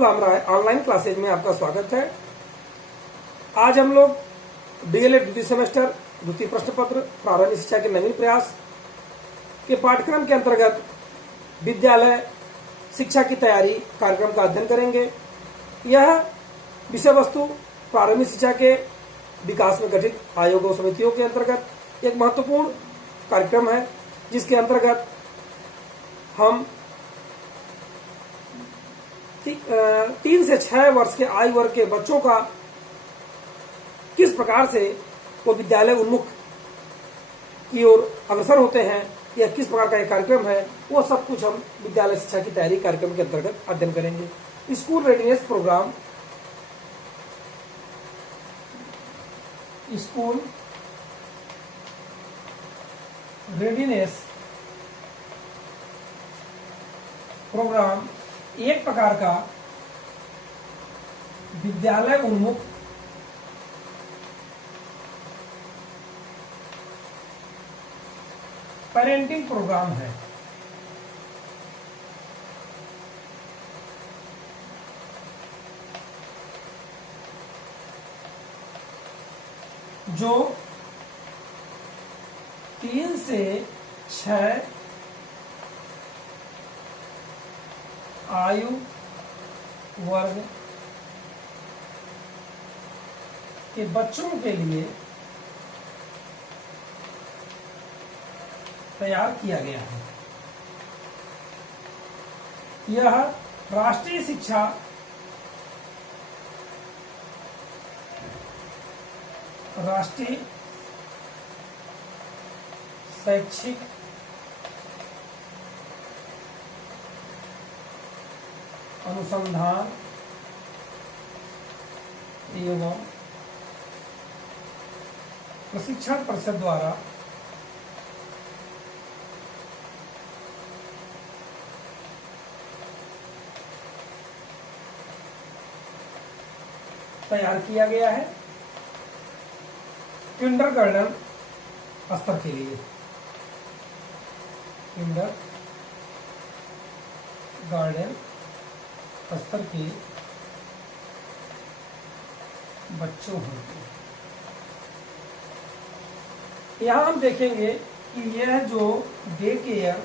School Ramrai online classes में आपका स्वागत है। आज हम लोग डीएलएड द्वितीय सेमेस्टर द्वितीय प्रश्न पत्र प्रारंभिक शिक्षा के नवीन प्रयास के पाठ्यक्रम के अंतर्गत विद्यालय शिक्षा की तैयारी कार्यक्रम का अध्ययन करेंगे। यह विषय वस्तु प्रारंभिक शिक्षा के विकास में गठित आयोगों समितियों के अंतर्गत एक महत्वपूर्ण कार्यक्रम है, जिसके अंतर्गत हम 3 से 6 वर्ष के आयु वर्ग के बच्चों का किस प्रकार से वो विद्यालय उन्मुख की ओर अग्रसर होते हैं, यह किस प्रकार का एक कार्यक्रम है, वो सब कुछ हम विद्यालय शिक्षा की तैयारी कार्यक्रम के अंतर्गत अध्ययन करेंगे। School readiness program, school readiness program एक प्रकार का विद्यालय उन्मुख पेरेंटिंग प्रोग्राम है। जो 3 से 6 आयु वर्ग के बच्चों के लिए तैयार किया गया है। यह राष्ट्रीय शिक्षा राष्ट्रीय शैक्षिक अनुसंधान एवं प्रशिक्षण परिषद द्वारा तैयार किया गया है। किंडरगार्टन स्तर के लिए, किंडरगार्टन स्तर के बच्चों होंगे। यहां हम देखेंगे कि यह जो डे केयर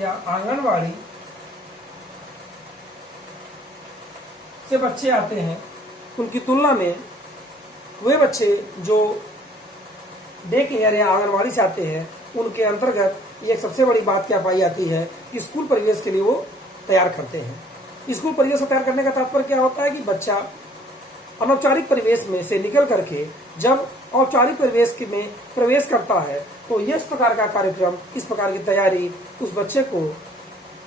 या आंगनवाड़ी से बच्चे आते हैं, उनकी तुलना में वे बच्चे जो डे केयर या आंगनवाड़ी से आते हैं, उनके अंतर्गत ये सबसे बड़ी बात क्या पाई जाती है कि स्कूल परिवेश के लिए वो तैयार करते हैं। स्कूल परिवेश को तैयार करने का तात्पर्य क्या होता है कि बच्चा अनौपचारिक परिवेश में से निकल करके जब औपचारिक परिवेश में प्रवेश करता है, तो इस प्रकार का कार्यक्रम, इस प्रकार की तैयारी उस बच्चे को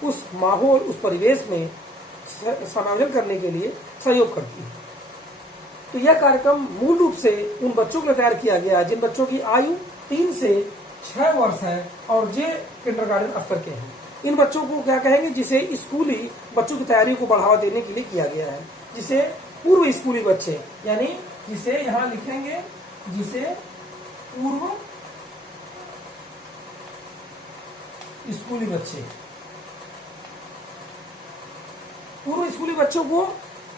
उस माहौल, उस परिवेश में समायोजन करने के लिए सहयोग करती है। तो यह कार्यक्रम मूल रूप से उन बच्चों के लिए तैयार किया गया है जिन बच्चों की आयु 3 से 6 वर्ष है और जे किंडरगार्टन स्तर के हैं। इन बच्चों को क्या कहेंगे, जिसे स्कूली बच्चों की तैयारी को बढ़ावा देने के लिए किया गया है, जिसे पूर्व स्कूली बच्चे, यानी जिसे यहां लिखेंगे, जिसे पूर्व स्कूली बच्चे, पूर्व स्कूली बच्चों को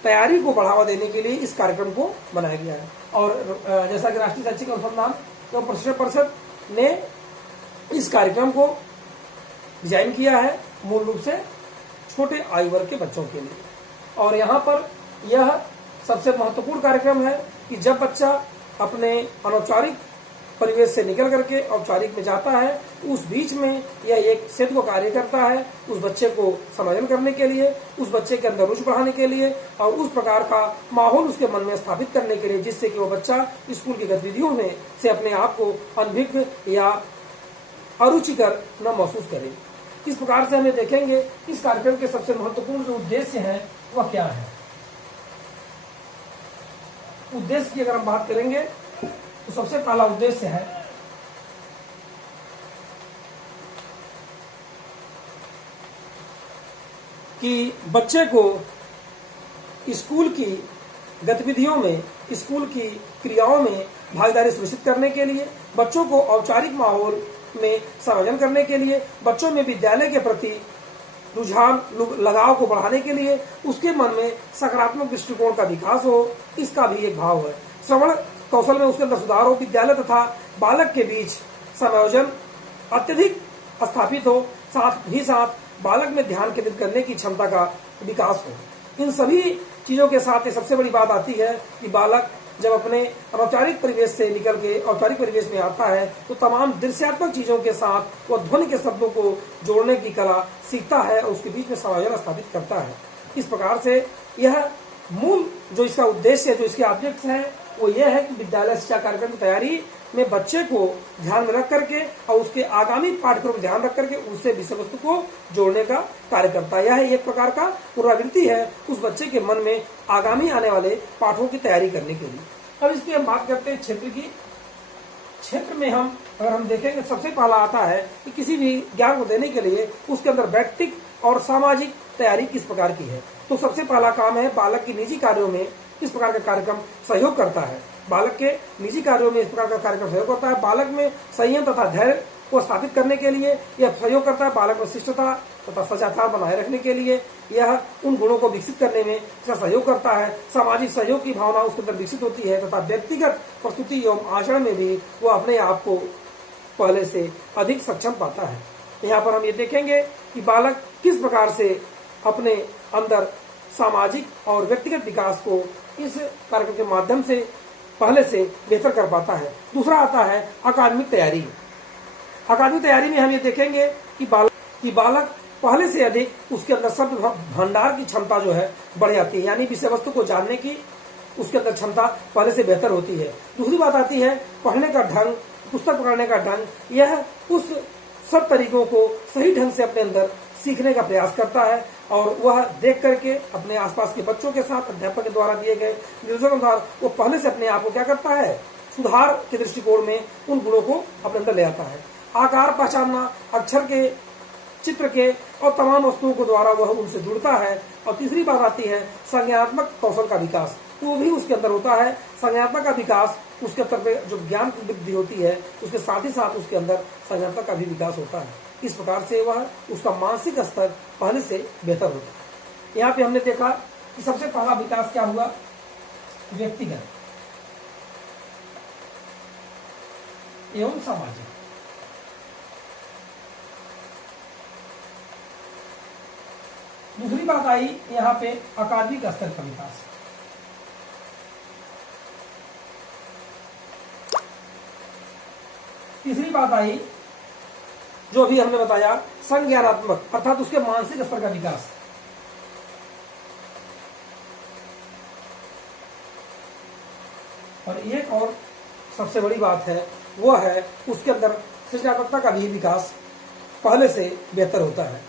तैयारी को बढ़ावा देने के लिए इस कार्यक्रम को बनाया गया है। और जैसा कि राष्ट्रीय शैक्षिक अनुसंधान एवं प्रशिक्षण परिषद ने इस कार्यक्रम को डिजाइन किया है मूल रूप से छोटे आयु वर्ग के बच्चों के लिए। और यहाँ पर यह सबसे महत्वपूर्ण कार्यक्रम है कि जब बच्चा अपने अनौपचारिक परिवेश से निकल करके औपचारिक में जाता है, उस बीच में यह एक सेतु का कार्य करता है उस बच्चे को समायोजन करने के लिए, उस बच्चे के अंदर रुचि बढ़ाने के लिए और उस प्रकार का माहौल उसके मन में स्थापित करने के लिए, जिससे कि वो बच्चा स्कूल की गतिविधियों में से अपने आप को अनभिज्ञ या अरुचिकर न महसूस करे। इस प्रकार से हमें देखेंगे इस कार्यक्रम के सबसे महत्वपूर्ण जो उद्देश्य है वह क्या है। उद्देश्य की अगर हम बात करेंगे तो सबसे पहला उद्देश्य है कि बच्चे को स्कूल की गतिविधियों में, स्कूल की क्रियाओं में भागीदारी सुनिश्चित करने के लिए, बच्चों को औपचारिक माहौल में समायोजन करने के लिए, बच्चों में विद्यालय के प्रति रुझान लगाव को बढ़ाने के लिए उसके मन में सकारात्मक दृष्टिकोण का विकास हो, इसका भी एक भाव है। श्रवण कौशल में उसके अंदर सुधार हो, विद्यालय तथा बालक के बीच समायोजन अत्यधिक स्थापित हो, साथ ही साथ बालक में ध्यान केंद्रित करने की क्षमता का विकास हो। इन सभी चीजों के साथ सबसे बड़ी बात आती है कि बालक जब अपने अनौपचारिक परिवेश से निकल के औपचारिक परिवेश में आता है तो तमाम दृश्यात्मक चीजों के साथ वह ध्वनि के शब्दों को जोड़ने की कला सीखता है और उसके बीच में समायोजन स्थापित करता है। इस प्रकार से यह मूल जो इसका उद्देश्य, जो इसके ऑब्जेक्ट्स है, वो यह है कि विद्यालय शिक्षा कार्यक्रम की तैयारी में बच्चे को ध्यान में रख करके और उसके आगामी पाठ्यक्रम ध्यान रख करके उससे विषय वस्तु को जोड़ने का कार्य करता है। यह एक प्रकार का पुनरावृत्ति है उस बच्चे के मन में आगामी आने वाले पाठों की तैयारी करने के लिए। अब इसकी हम बात करते हैं क्षेत्र की। क्षेत्र में अगर हम देखेंगे, सबसे पहला आता है कि किसी भी ज्ञान को देने के लिए उसके अंदर व्यक्तिक और सामाजिक तैयारी किस प्रकार की है। तो सबसे पहला काम है बालक की निजी कार्यों में किस प्रकार का कार्यक्रम सहयोग करता है। बालक के निजी कार्यों में इस प्रकार का कार्यक्रम सहयोग करता है। बालक में संयम तथा धैर्य को स्थापित करने के लिए यह सहयोग करता है। बालक में शिष्टता तथा सदाचार बनाए रखने के लिए यह उन गुणों को विकसित करने में इसका सहयोग करता है। सामाजिक सहयोग की भावना उसके अंदर विकसित होती है तथा व्यक्तिगत प्रस्तुति एवं आचरण में भी वो अपने आप को पहले से अधिक सक्षम पाता है। यहाँ पर हम ये देखेंगे कि बालक किस प्रकार से अपने अंदर सामाजिक और व्यक्तिगत विकास को इस कार्यक्रम के माध्यम से पहले से बेहतर कर पाता है। दूसरा आता है अकादमिक तैयारी। अकादमिक तैयारी में हम ये देखेंगे कि बालक पहले से अधिक उसके अंदर शब्द भंडार की क्षमता जो है बढ़ जाती है, यानी विषय वस्तु को जानने की उसके अंदर क्षमता पहले से बेहतर होती है। दूसरी बात आती है पढ़ने का ढंग, पुस्तक पकड़ने का ढंग। यह उस सब तरीकों को सही ढंग से अपने अंदर सीखने का प्रयास करता है और वह देख करके अपने आसपास के बच्चों के साथ अध्यापक के द्वारा दिए गए निर्देशों के अनुसार वो पहले से अपने आप को क्या करता है, सुधार के दृष्टिकोण में उन गुणों को अपने अंदर ले आता है। आकार पहचानना, अक्षर के, चित्र के और तमाम वस्तुओं के द्वारा वह उनसे जुड़ता है। और तीसरी बात आती है संज्ञानात्मक कौशल का विकास, तो वो भी उसके अंदर होता है। संज्ञानात्मक का विकास उसके अंदर पे जो ज्ञान की वृद्धि होती है उसके साथ ही साथ उसके अंदर संज्ञानात्मक का भी विकास होता है। इस प्रकार से वह उसका मानसिक स्तर पहले से बेहतर होता है। यहाँ पे हमने देखा कि सबसे पहला विकास क्या हुआ, व्यक्तिगत एवं सामाजिक। दूसरी बात आई यहाँ पे अकादमिक स्तर का विकास। तीसरी बात आई जो भी हमने बताया संज्ञानात्मक, अर्थात उसके मानसिक स्तर का विकास। और एक और सबसे बड़ी बात है वो है उसके अंदर सृजनात्मकता का भी विकास पहले से बेहतर होता है।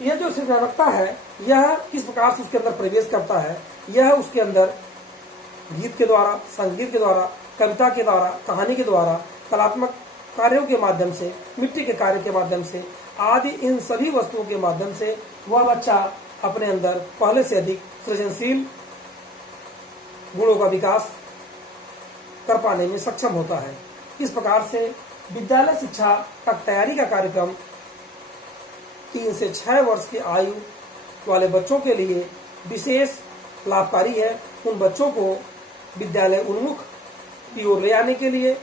यह जो सृजनात्मकता है यह किस प्रकार से उसके अंदर प्रवेश करता है, यह उसके अंदर गीत के द्वारा, संगीत के द्वारा, कविता के द्वारा, कहानी के द्वारा, कलात्मक कार्यों के माध्यम से, मिट्टी के कार्य के माध्यम से आदि इन सभी वस्तुओं के माध्यम से वह बच्चा अपने अंदर पहले से अधिक सृजनशील गुणों का विकास कर पाने में सक्षम होता है। इस प्रकार से विद्यालय शिक्षा का तैयारी का कार्यक्रम 3 से 6 वर्ष की आयु वाले बच्चों के लिए विशेष लाभकारी है। उन बच्चों को विद्यालय उन्मुख की ओर ले आने के लिए,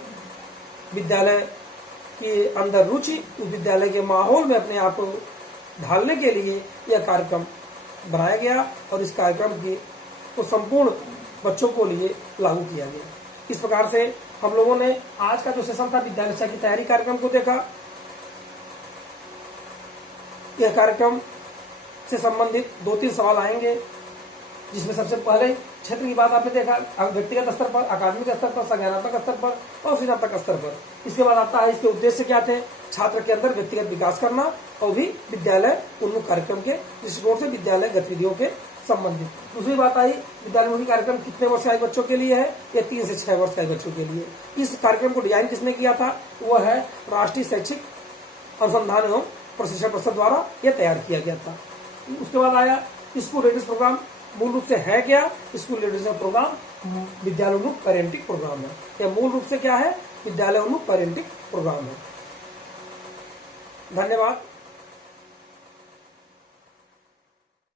विद्यालय के अंदर रुचि, विद्यालय के माहौल में अपने आप को ढालने के लिए यह कार्यक्रम बनाया गया और इस कार्यक्रम को संपूर्ण बच्चों को लिए लागू किया गया। इस प्रकार से हम लोगों ने आज का जो सेशन था विद्यालय शिक्षा की तैयारी कार्यक्रम को देखा। यह कार्यक्रम से संबंधित 2-3 सवाल आएंगे, जिसमें सबसे पहले क्षेत्र की बात आपने देखा, व्यक्तिगत स्तर पर, अकादमिक स्तर पर, संज्ञानात्मक स्तर पर और सृजनात्मक स्तर पर। इसके बाद आता है इसके उद्देश्य क्या थे, छात्र के अंदर व्यक्तिगत विकास करना और भी विद्यालय उन्मुख कार्यक्रम के दृष्टिकोण से विद्यालय गतिविधियों के संबंधित। दूसरी बात आई विद्यालय उन्मुखी कार्यक्रम कितने वर्ष आयु बच्चों के लिए है, यह 3 से 6 वर्ष आयु बच्चों के लिए। इस कार्यक्रम को डिजाइन किसने किया था, वह है राष्ट्रीय शैक्षिक अनुसंधान एवं प्रशिक्षण परिषद द्वारा यह तैयार किया गया था। उसके बाद आया स्कूल रेडीनेस प्रोग्राम मूल रूप से है क्या? स्कूल न्यूट्रिशन प्रोग्राम विद्यालय उन्मुख पेरेंटिंग प्रोग्राम है। यह मूल रूप से क्या है? विद्यालय उन्मुख पेरेंटिंग प्रोग्राम है। धन्यवाद।